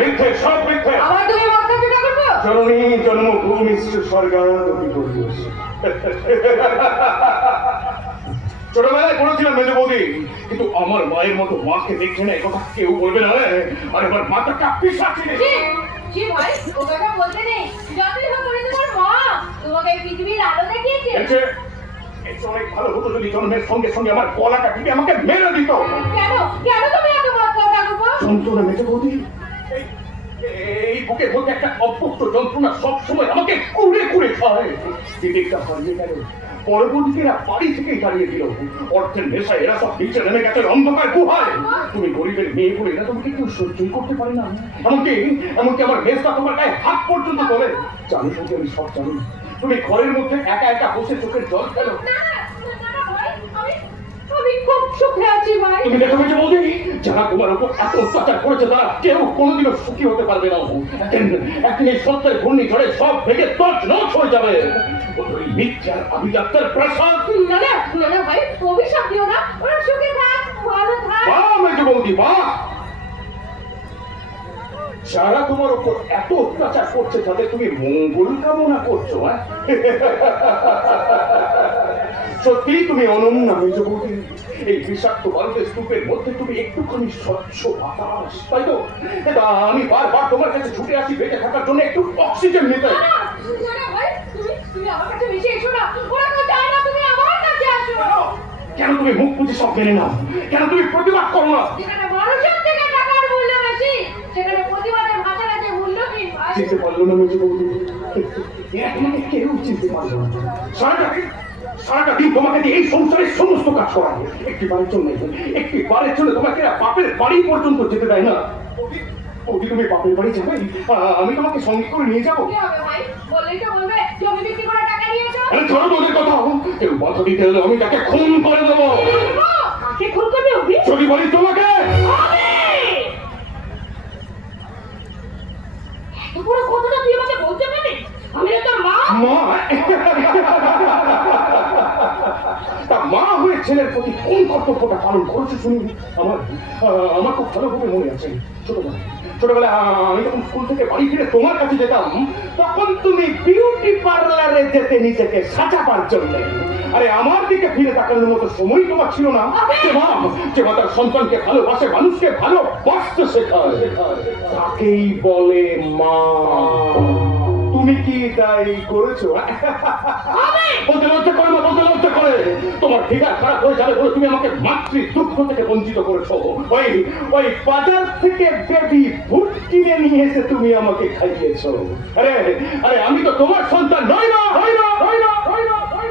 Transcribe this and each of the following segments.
মিথ্যে, সব মিথ্যে। আবার তুমি মদ খাচ্ছ ঠাকুর পো? জননী জন্মভূমি স্বর্গাদপি করিয়সি। ছোটবেলায় পড়েছিলাম মেজো বৌদি, কিন্তু আমার মায়ের মতো মাকে দেখে না কথা কেউ বলবে না। আর এবার মাথা কাঁপি সাথে জি ভাই, ও কথা বলতে নেই। যতই হোক করে তোমার মা তোমাকে পৃথিবীর আলো দেখিয়েছে। অনেক ভালো হতো যদি জন্মের সঙ্গে সঙ্গে আমার গলাটা টিপে আমাকে মেরে দিত। কেন কেন তুমি এত মদ খাও ঠাকুর পো? যন্ত্রণা মেজো বৌদি, এই বুকের মধ্যে একটা অপক্ত যন্ত্রণা সবসময় আমাকে কুড়ে কুড়ে খায়। দিদিকটা হারিয়ে গেল, পরবর্তীরা বাড়ি থেকেই হারিয়ে দিল। অর্থের নেশায় এরা সব নিচে নেমে গেছে অন্ধকার গুহায়। তুমি গরিবের মেয়ে বলে এরা তোমাকে কেউ সহ্যই করতে পারে না। এমনকি এমনকি আমার মেজটা তোমার গায়ে হাত পর্যন্ত তোলে। জানো বলতে আমি সব জানি। তুমি ঘরের মধ্যে একা একা বসে চোখের জল ফেলো। আমি খুব সুখে আছি ভাই। তুমি দেখো যে বৌদি, যারা তোমার উপর এত অত্যাচার করেছে তারা কেউ কোনোদিনও সুখী হতে পারবে না। একদিন এই সত্যের ঘূর্ণিঝড়ে সব ভেঙে তছনছ হয়ে যাবে। ওই মিথ্যার আভিজাত্যের প্রাসাদ। না না না না ভাই, অভিশাপ দিও না। ওরা সুখে থাক, ভালো থাক। বাহ মেজো বৌদি বাহ, যারা তোমার উপর এত অত্যাচার করছে তাদের তুমি মঙ্গল কামনা করছো। সত্যি তুমি অনন্য মেজো বৌদি। এই বিষাক্ত ভারতের স্তূপের মধ্যে তুমি একটুখানি স্বচ্ছ বাতাস, তাই তো? এটা আমি বারবার তোমার কাছে ছুটে আসি বেঁচে থাকার জন্য একটু অক্সিজেন নিতে। তুমি আমার কাছে বেশি এসো না। ওরা কেউ চায় না তুমি আমার কাছে আসো। কেন তুমি মুখ বুঝে সব মেনে নাও? কেন তুমি প্রতিবাদ করো না? যেখানে মানুষের থেকে টাকার মূল্য বেশি, সেখানে প্রতিবাদের ভাষার আছে মূল্যহীন। চিনতে পারলো না মেজো বৌদি, তোমাকে কেউ চিনতে পারলো না। সারাটা দিন তোমাকে দিয়ে এই সংসারের সমস্ত কাজ করায়। একটি বারের জন্য তোমাকে বাপের বাড়ি পর্যন্ত যেতে দেয় না। ওদি তুমি বাপের বাড়ি যাবে? আমি তোমাকে সঙ্গে করে নিয়ে যাবো। কি হবে ভাই? বললেই তো বলবে জমি বিক্রি করে টাকা নিয়েছো। ধরো তোদের কথা, কেউ বাধা দিতে হলে আমি তাকে খুন করে দেবো। কাকে খুন করবে অভি? যদি বলি তোমাকে। এত বড় কথাটা তুই আমাকে বলতে পারলি? আমি না তোর মা। তা মা হয়ে ছেলের প্রতি কোন কর্তব্যটা পালন করেছে শুনি। আমার খুব ভালোভাবে মনে আছে। ছোটবেলায় আমি যখন স্কুল থেকে বাড়ি ফিরে তোমার কাছে যেতাম, তখন তুমি বিউটি পার্লারে যেতে নিজেকে সাজাবার জন্য। আরে আমার দিকে ফিরে তাকানোর মতো সময় তোমার ছিল না। যে মা তার সন্তানকে ভালোবাসে, মানুষকে ভালোবাসতে শেখায়, তাকেই বলে মা। তুমি কি তাই করেছো? বলতে লজ্জা করে না, বলতে লজ্জা করে। তোমার ফিগার খারাপ হয়ে যাবে বলে তুমি আমাকে মাতৃ দুঃখ থেকে বঞ্চিত করেছো। ওই বাজার থেকে বেবি ফুড কিনে নিয়ে এসে তুমি আমাকে খাইয়েছো। আরে আমি তো তোমার সন্তান নই না।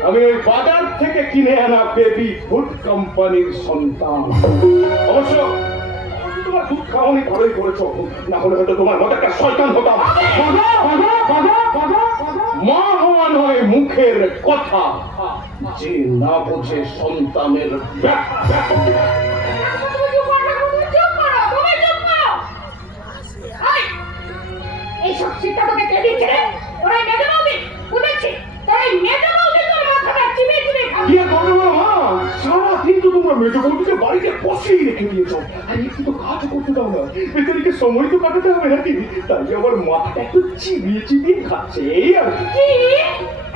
আমি ওই বাজার থেকে কিনে আনা বেবি ফুড কোম্পানির সন্তান। অবশ্য তোমার দুধ খাওয়া অনেক ভালোই করেছো, না হলে হয়তো তোমার মতো একটা শয়তান হতাম। মা হওয়া নয় মুখের কথা, যে না বোঝে সন্তানের ব্যাখ্যা। এইসব শিক্ষা তোকে কে দিচ্ছে রে? ওরাই মেজে বৌদি বুঝেছি। তাই মেজে বৌদি তোর মাথাটা চিবিয়ে চিবিয়ে খাবে। কি করবে মা? সারাদিন তো তোমরা মেজো বৌদিকে বাড়িতে বসেই রেখে দিয়েছো। আর একটু তো কাজ করতে দাও না, বেচারিকে সময় তো কাটাতে হবে নাকি? তাই আমার মাথাটা একটু চিবিয়ে চিবিয়ে খাচ্ছে এই আর কি।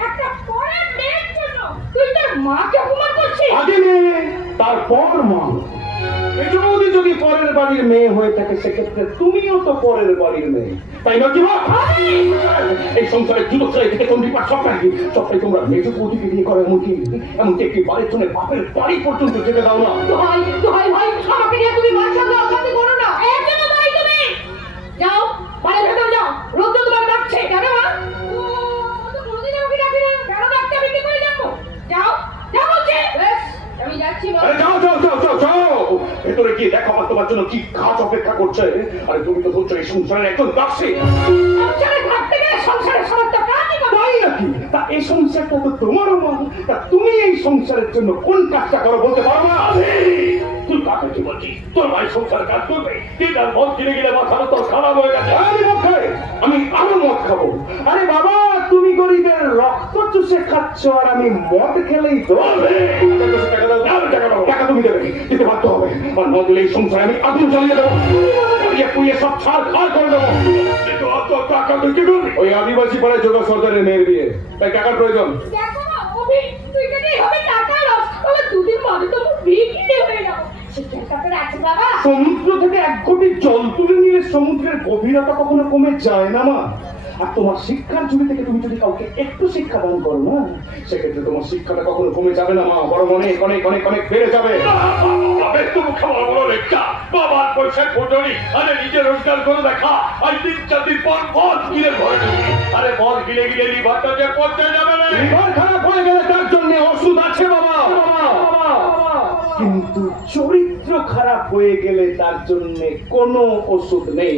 একটা পরের মেয়ের জন্য তুই তোর মাকে অপমান করছিস? আগে মেয়ে তারপর মা। মেজো বৌদি যদি পরের বাড়ির মেয়ে হয়ে থাকে সেক্ষেত্রে তুমিও তো পরের বাড়ির মেয়ে, তাই না? কি এই সংসারে যুদ্ধশ্রয় থেকে চন্ডিপাঠ সবটাই তোমরা মেজো বৌদিকে দিয়ে করো। এমনকি একটি বাড়ির জন্য বাপের বাড়ি পর্যন্ত যেতে দাও না। ভাই আমাকে নিয়ে তুমি বাচ্চা অশান্তি করো না। একজন ভাই তুমি যাও, বাড়ির ভেতরে যাও। রোদ্র তোমাকে ডাকছে। কেন মা? কোনোদিন আমাকে ডাকি না। কেন ডাকতে আমি কি করে যাবো? যাও বলছে। বেশ আমি যাচ্ছি। যাও ভেতরে গিয়ে দেখো আমার তোমার জন্য কি কাজ অপেক্ষা করছে। আরে তুমি তো বলছো এই সংসারের একজন দাসী। সংসারে থাকতে গেলে সংসারের সমস্ত কাজই তাই নাকি? তা এই সংসারটা তো তোমারও মা। তা তুমি এই সংসারের জন্য কোন কাজটা করো বলতে পারো না? তুই কাকে কি বলছিস? তোর ভাই সংসার কাজ করবে, তুই তার মদ কিনে গেলে মাথাটা তোর খারাপ হয়ে গেছে। আমি আরো মদ খাবো? আরে বাবা, তুমি গরিবের রক্ত চুষে খাচ্ছ আর আমি মদ খেলেই তো। টাকা তুমি দেবে, দিতে বাধ্য হবে। আর মদ দিলে এই সংসারে আমি আগুন জ্বালিয়ে দেবো। পুড়িয়ে পুড়িয়ে সব ছাড় খাড় করে দেবো। কিন্তু অত টাকা তুই কি করবি? ওই আদিবাসী পাড়ায় যোগা সর্দারের মেয়ের বিয়ে, তাই টাকার প্রয়োজন। দেখো না, অভি, তুই যদি হবে টাকা লস, তাহলে দুদিন বাদে তো বিয়ে কিনে হয়ে যাবো। সেখানে টাকা আছে বাবা। সমুদ্র থেকে এক কোটি জল তুলে নিলে সমুদ্রের গভীরতা কখনো কমে যায় না মা। আর তোমার শিক্ষার ঝুলি থেকে তুমি যদি কাউকে একটু শিক্ষা দান করো না, সেক্ষেত্রে তোমার শিক্ষাটা কখনো কমে যাবে না মা, বরং অনেক অনেক অনেক অনেক বেড়ে যাবে। বাবার পয়সায় ফোটনি, আরে নিজে রোজগার করে দেখা। আজ 3-4 দিন পর মদ গিলে ভরে দিবি। আরে মদ গিলে গিলে লিভারটা যে পচে যাবে না। লিভার খারাপ হয়ে গেলে তার জন্য ওষুধ আছে বাবা। কিন্তু চরিত্র খারাপ হয়ে গেলে তার জন্য কোনো ওষুধ নেই।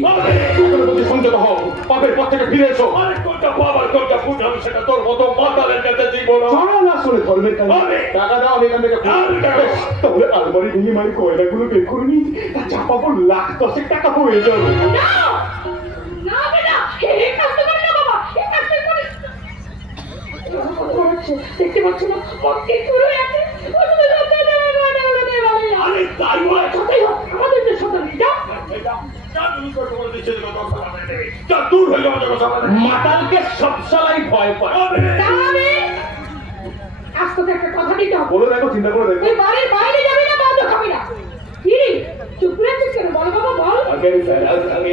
সংযত হও, পাপের পথ থেকে ফিরে এসো। আরে কোনটা বাবার কোনটা ফুট হবে সেটা তোর মতো মাতালের কাছে জীবন। চলো না শুনে ধর্মের কাছে টাকা দাও, আমি এখান থেকে তাহলে আলমারি ভেঙে মারি কয়লাগুলো বের করে নি, চাপাবো 1,10,000 টাকা হয়ে যাবে। না বেটা, এই কাজ তো করে না বাবা, এই কাজ তো করে। দেখতে পাচ্ছ না, মক্কে শুরু হয়ে আছে। আরে তাই বলে কোথায় হোক, আমাদের যে সন্তান যাও। মাতালকে সব সালাই ভয় পায়। আজ তোকে একটা কথা দিতে হবে। বলে দেখো, চিন্তা করে দেখো। তুই বাড়ির বাইরে যাবি না, বন্ধ খাবি না। কি রে, চুপ করে আছিস কেন? বল বাবা বল। আগে স্যার, আমি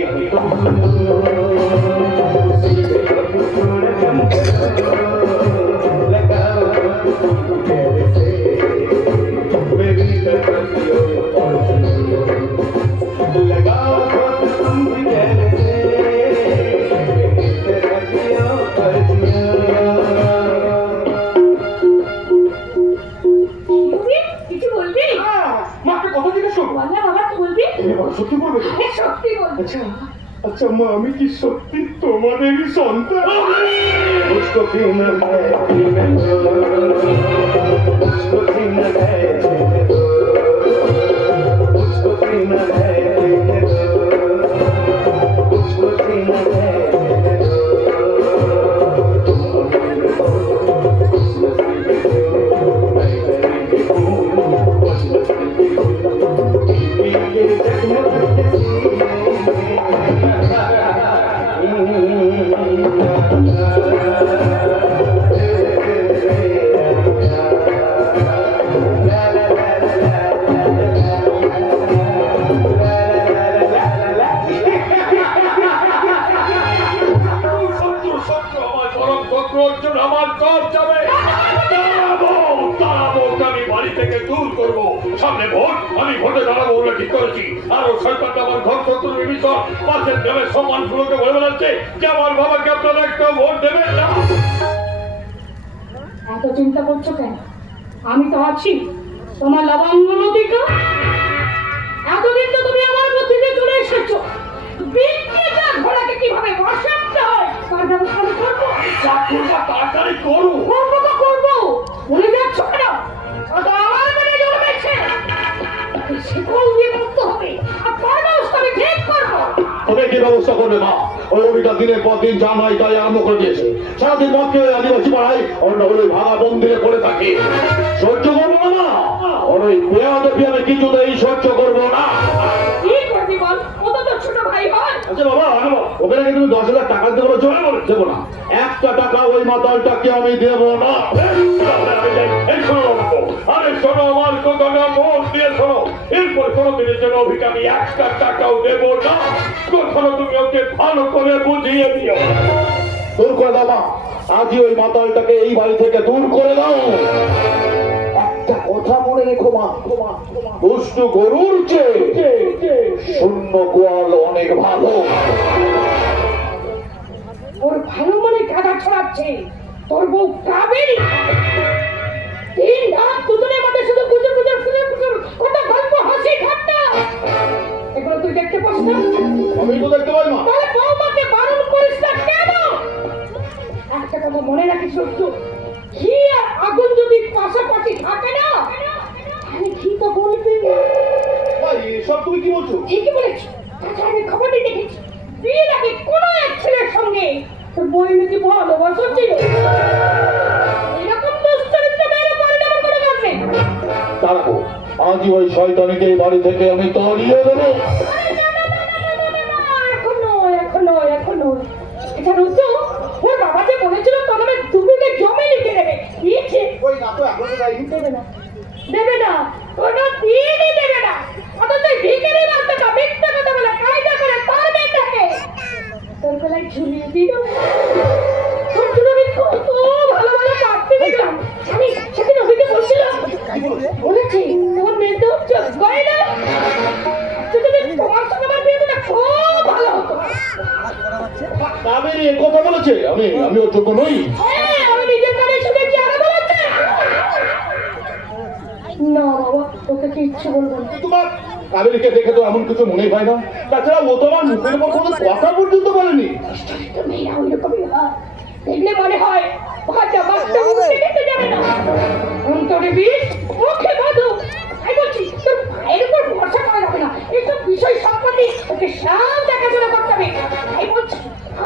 কিছু বলবি? মাকে কথা জিজ্ঞেস করবো। বল না বাবা, কি বলবি? সত্যি বলবে তো? সত্যি বলবি। আচ্ছা আচ্ছা মা, আমি কি সত্যি তোমাদেরই সন্তান? मुझको पीना है, पीने दो। मुझको पीना है, पीने दो। मुझको पीना है, पीने दो। मुझको पीना है, पीने दो। तुमको पीने दो, मुझको पीने दो। मैं करेंगे मुझको पीने दो। पी के जगमग আমার সব যাবে। আমি বাড়ি থেকে দূর করবো। সামনে ভোট, আমি ভোটে দাঁড়াবো বলে ঠিক করেছি। আর ও সরকারটা আমার ঘর শত্রু বিষয় পাশের গ্রামের সব মানুষগুলোকে বলে বেড়াচ্ছে যে আমার বাবাকে আপনারা একটা ভোট দেবেন না। এত চিন্তা করছো কেন? আমি তো আছি, তোমার লবঙ্গ নদীকা। এতদিন তো তুমি আমার বুদ্ধিতে চলে এসেছো। বিক্রিটা ঘোড়াকে কিভাবে বসাতে হয় তার ব্যবস্থা আমি করবো। তাড়াতাড়ি করো। করবো তো করবো, বলে যাচ্ছ কেন? ওটা আমার মনে জন্মেছে, সেটাও দিয়ে মুক্ত হবে। আর তার ব্যবস্থা আমি ঠিক করবো। তবে কি ব্যবস্থা করবে মা? ওই অভিটা দিনের পর দিন যা নয় তাই আরম্ভ করে দিয়েছে। সারাদিন মদকে আদিবাসী পাড়ায় আমরা ওই ভাঙা মন্দিরে পড়ে থাকি। সহ্য করবো না মা, ওর ওই বেয়াদবি আমি কিছুতেই সহ্য করবো না। কি করবি বল? ও তো তোর ছোট ভাই হয়। আচ্ছা বাবা, ওকে নাকি তুমি 10,000 টাকা দেবো? জোরে বলে দেবো না, একটা টাকা ওই মাতালটাকে আমি দেবো না। এই শোনো, আরে শোনো আমার কথাটা মন দিয়ে শোনো। এরপর কোনো দিনের জন্য অভিকে আমি 1 টাকাও দেবো না। কখনো তুমি ওকে ভালো করে বুঝিয়ে দিও। দূর করে দাও মা, আজই ওই মাতালটাকে এই বাড়ি থেকে দূর করে দাও। একটা কথা মনে রেখো মা, দুষ্টু গরুর চেয়ে শূন্য গোয়াল অনেক ভালো। ওর ভালো মনে কাদা ছড়াচ্ছে তোর বউ কাবেরী। 3 রাত দুজনের মধ্যে শুধু গুজর গুজর গুজর গুজর কত গল্প, হাসি ঠাট্টা, এগুলো তুই দেখতে পাস না? আমি তো দেখতে পাই মা। তাহলে বউমাকে বারণ করিস না কেন? একটা কথা মনে রাখিস সত্য, ঘি আর আগুন যদি পাশাপাশি থাকে না, তাহলে ঘি তো বলবি। সব তুমি কি বলছো? ঠিকই বলেছ। আচ্ছা, আমি খবরটি দেখেছি, বিয়ের আগে কোনো এক ছেলের সঙ্গে তোর বই নাকি ভালোবাসা ছিল। এরকম দুশ্চরিত্র মেয়ের পরিণাম করে গেছে। দাঁড়াবো, আজই ওই শয়তানিকে এই বাড়ি থেকে আমি তাড়িয়ে দেবো। ঝুলিয়ে দিল। তখন আমি কত ভালো ভালো কাজ পেয়েছিলাম। আমি সেদিন অভিকে বলছিলাম, বলেছি তোমার মেয়ে তো চোখ করে না, যদি তোমার সঙ্গে আমার বিয়ে দিলে খুব ভালো হতো। কাবেরী এ কথা বলেছে? আমি ওর যোগ্য নই? হ্যাঁ, আমি নিজের কানে শুনেছি। আরো বলেছে না বাবা, ওকে কিচ্ছু বলবো না। তোমার কাবেরীকে দেখে তো এমন কিছু মনে হয় না। তাছাড়া ও তোমার মুখের উপর কোনো কথা পর্যন্ত বলেনি। তো মেয়েরা ওইরকমই হয়, দেখলে মনে হয় ভাজা মাছটা উঠে যেতে যাবে না। অন্তরে বিষ, মুখে মধু। তাই বলছি তোর ভাইয়ের উপর ভরসা করা যাবে না। এইসব বিষয় সম্পত্তি ওকে সব দেখাশোনা করতে হবে। তাই বলছি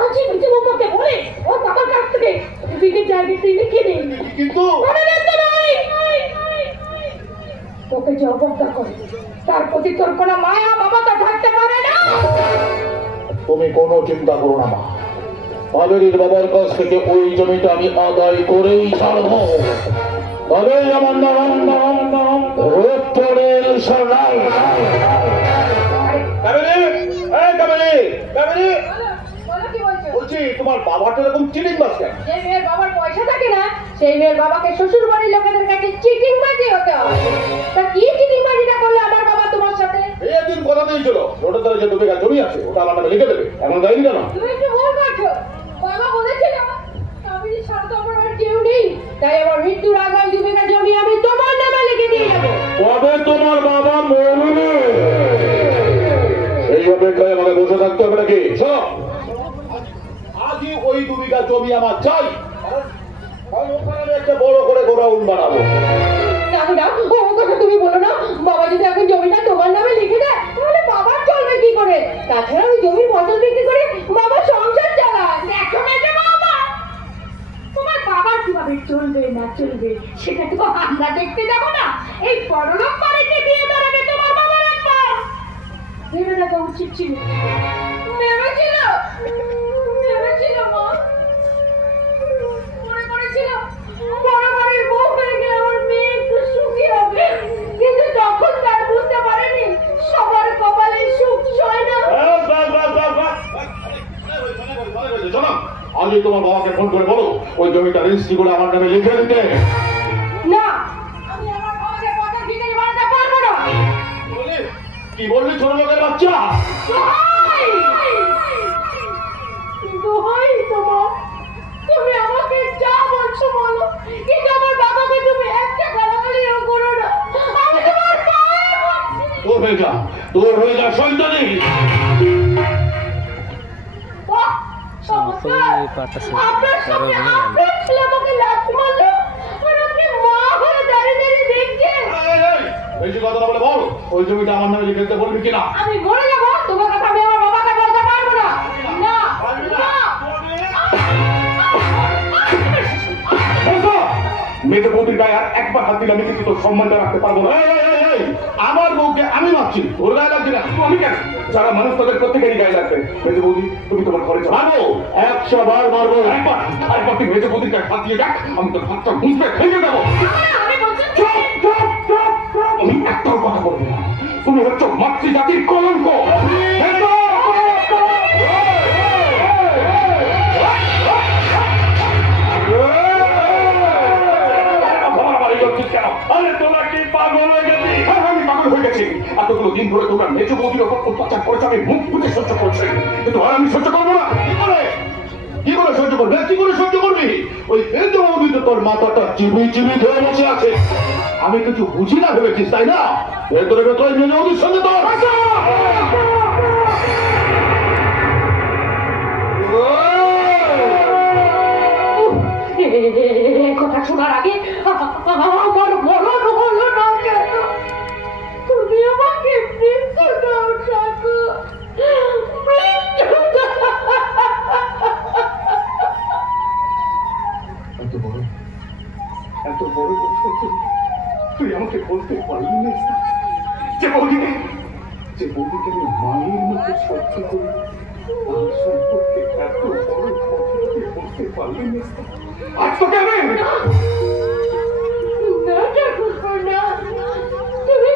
আজই বিজু বাবাকে বলে ওর বাবার কাছ থেকে দিকে জায়গা তিনি কিনে কিন্তু তোকে যে অবজ্ঞা করে তার প্রতি তোর কোনো মায়া মমতা থাকতে পারে না। তুমি কোনো চিন্তা করো না মা, কাবেরীর বাবার কাছ থেকে ওই জমিটা আমি আদায় করেই ছাড়বো। তবেই আমার নাম রূপপুরের সরদার। কাবেরী, এই কাবেরী, কাবেরী, বলো কি বলছো? বলছি তোমার বাবাটা এরকম চিটিং বাস কেন? যে মেয়ের বাবার পয়সা থাকে না, সেই মেয়ের বাবাকে শ্বশুর বাড়ির লোকেদের কাছে চিটিং বাজি হতে হয়। তা কি চিটিং বাজিটা করলে আমার বাবা তোমার সাথে? এই একদিন কথা দিয়েছিল ওটার দ্বারা যে 2 বিঘা জমি আছে ওটা আমার নামে লিখে দেবে, এখন দেয়নি কেন? তুমি একটু ভুল করছো। বাবা বলেছিল আমি ছাড়া তো আমার আর কেউ নেই, তাই আমার মৃত্যুর আগে 2 বিঘা জমি আমি তোমার নামে লিখে দিয়ে যাবো। কবে তোমার বাবা মরবে এই অপেক্ষায় আমাকে বসে থাকতে হবে নাকি? সব আজই ওই 2 বিঘা জমি আমার চাই, কারণ ওখানে আমি একটা বড় করে গোডাউন বানাবো। না, ও কথা তুমি বলো না। বাবা যদি এখন জমিটা তোমার নামে লিখে দেয় তাহলে বাবার চলবে কি করে? তাছাড়া ওই জমির ফসল বিক্রি করে বাবা সংসার চালায়। দেখো মেয়েটা বাবা, তোমার বাবার কিভাবে চলবে না চলবে সেটা তো আমরা দেখতে যাবো না। এই বড়লোক বাড়িতে বিয়ে দাঁড়াবে তোমার বাবার একবার ভেবে দেখা উচিত ছিল। ভেবেছিল মা, মনে করেছিল বড় বাড়ির বউ হয়ে গেলে আমার মেয়ে একটু সুখী হবে, কিন্তু তখন তার বুঝতে পারেনি সবার কপালে সুখ সয় না। শোনো, আজই তোমার বাবাকে ফোন করে বলো ওই জমিটা রেজিস্ট্রি করে আমার নামে লিখে দিতে। না, আমি আমার বাবাকে কথা দিতে বানাতে পারবো না। কি বললি ছোট লোকের বাচ্চা? দোহাই তোমার, তুমি আমাকে যা বলছো বলো, কিন্তু আমার বাবাকে তুমি একটা গালাগালিও করো না। আমি তোমার পায়ে পড়ছি। তোর হয়ে যা সন্তানী। বাহ, চমৎকার। এই পাটটা শেষ আপনার করো, সামনে ভেঙে গেল। আপনার ছেলে আমাকে লাথি মারলো, আর আপনি মা হয়ে দাঁড়িয়ে দাঁড়িয়ে দেখছেন। বেশি কথা না বলে বল ওই জমিটা আমার নামে লিখে দিতে বলবি কিনা? আমি মরে যাবো, তোমার কথা আমি আমার বাবাকে বলতে পারবো না। না, না। মেয়েদের বৌদির গায়ে আর একবার হাত দিলে আমি কিন্তু তোর সম্মানটা রাখতে পারবো না। আমার বউকে আমি মারছি, ওর গায়ে লাগছে না, আমি কেন? যারা মানুষ তাদের প্রত্যেকেরই গায়ে লাগবে। মেজে বৌদি তুমি তোমার ঘরে যাও। মারবো, 100 বার মারবো। একবার তুই মেজে বৌদির গায়ে হাত দিয়ে দেখ, আমি তোর হাতটা বুঝতে ভেঙে দেবো। আমি বলছি আমি একটাও কথা বলবো না। তুমি হচ্ছে মাতৃজাতির কলঙ্ক। এতগুলো দিন ধরে তোমরা মেজো বৌদির ওপর অত্যাচার করেছো, আমি মুখ বুঝে সহ্য করছি, কিন্তু আর আমি সহ্য করবো না। কি করে সহ্য করবে? কি করে সহ্য করবি? ওই মেজো বৌদি তো তোর মাথাটা চিবি চিবি ধরে বসে আছে। আমি কিছু বুঝি না ভেবেছিস তাই না? ভেতরে ভেতরে মেজো বৌদির সঙ্গে তোর কথা শোনার আগে আমার মরণ হলো না কেন? তুমি আমাকে মৃত্যু দাও ঠাকুর, মৃত্যু দাও। এত বড় কথা তুই আমাকে বলতে পারলি না যে বৌদিকে আমি মায়ের মতো সহ্য করি, তার সম্পর্কে এত বড় কথা তুই বলতে পারলি না? আজ তোকে আমি না ঠাকুর না, তুমি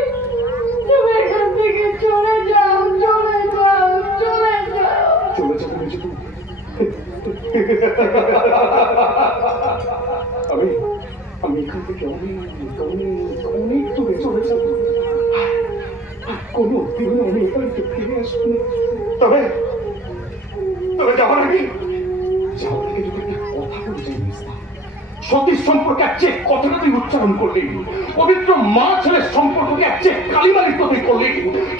তুমি এখান থেকে চলে যাও, চলে যাও, চলে যাও। চলে যাবো মেজে বৌদি, আমি আমি এখান থেকে অনেক দূরে চলে যাব। কোনো দিনও আমি এখানে ফিরে আসবো না। তবে তবে যাওয়ার আগে যদি একটা কথা বলে যাই মিস্তা, সতীর সম্পর্কে এক চেয়ে কথাটা তুই উচ্চারণ করলি, পবিত্র মা ছেলের সম্পর্ককে এক চেয়ে কালিমালিপ্ত তুই করলি,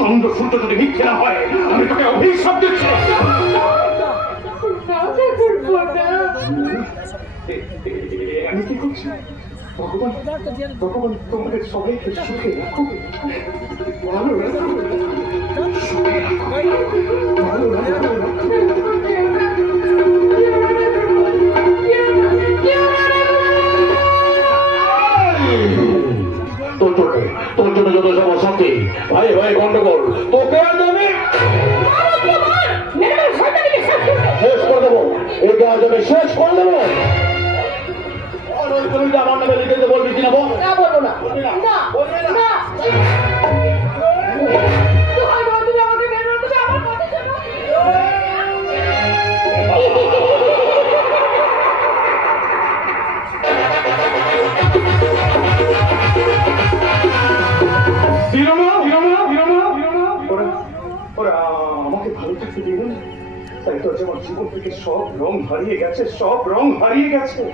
চন্দ্র সূর্য যদি মিথ্যে না হয় আমি তোকে অভিশাপ দিচ্ছি। আমি কি করছি? ভগবান ভগবান তোমাদের সবাইকে সুখে রাখুক, ভালো রাখুক, সুখে রাখুক, ভালো রাখুক। তোর জন্য যত সব অশান্তি, ভাই ভাই গন্ডগোল, তোকে আজ আমি শেষ করে দেবো। একে আজ আমি শেষ করে দেবো। তুমি তো আমার নামে লিখে বলবি কিনা বল? না, বলবো না। না, বলবি না? না। দোহাই বাবা, তুমি আমাকে মেরো না, তুমি আমার কথা শোনো। ওরা আমাকে ভালো থাকতে দিল না, তাই তো আজ আমার জীবন থেকে সব রং হারিয়ে গেছে, সব রং হারিয়ে গেছে।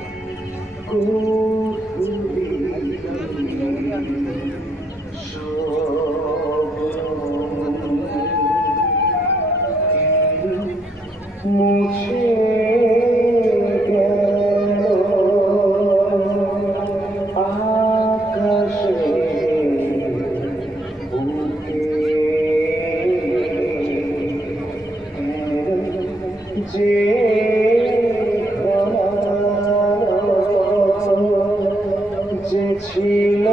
মুছে যে ছিল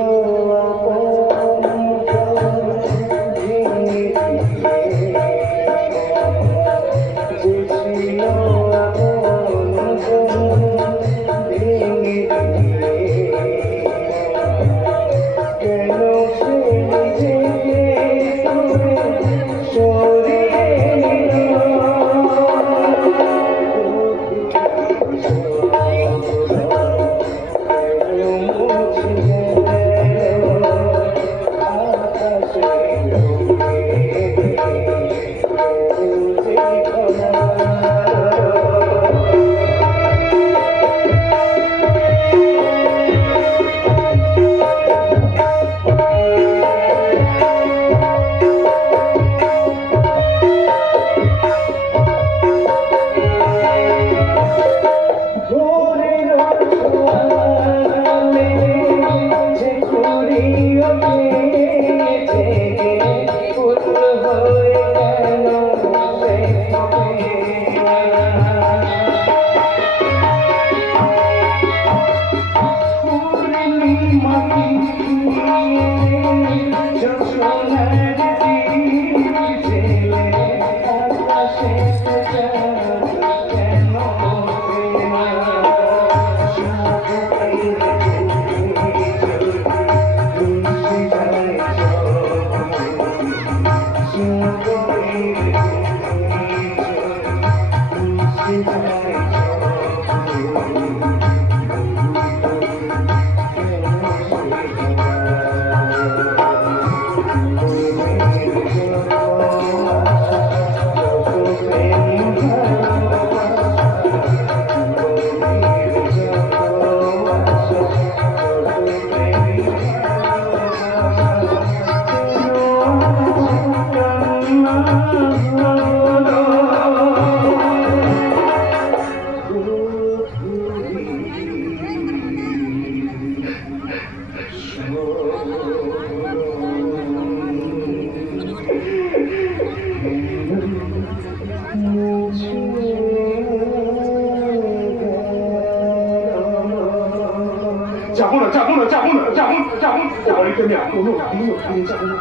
বাড়িতে আমি কোনো দিনও ফিরে যাবো না।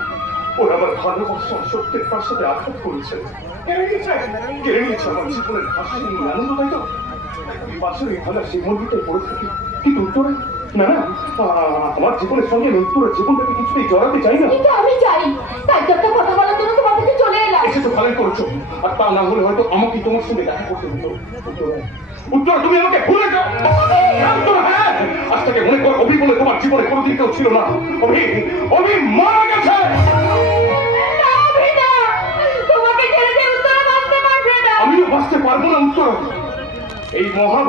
ওরা আমার ভালোবাসা সত্যের তার সাথে আঘাত করেছে, কেড়ে নিয়েছে আমার জীবনের হাসি আনন্দ। তাই তো পাশের এই ভালো সেই মন্দিরটাই পড়ে থাকি, কিন্তু উত্তরে না না, আমার জীবনের সঙ্গে উত্তরের জীবনটাকে কিছুতেই জড়াতে চাই না। কিন্তু আমি চাই, তাই তো একটা কথা বলার জন্য তোমার কাছে চলে এলাম। এসেছো ভালোই করেছো, আর তা না হলে হয়তো আমাকে তোমার সঙ্গে দেখা করতে হতো। উত্তর, তুমি আমাকে ভুলে যাও। হ্যাঁ, আজ থেকে মনে কর অভি বলে তোমার জীবনে কোনোদিন কেউ ছিল না। অভি, অভি মারা গেছে। তোমাকে ছেড়ে দিয়ে উত্তরা বাঁচতে পারবে না। আমিও বাঁচতে পারবো না উত্তর। এই মহাভারত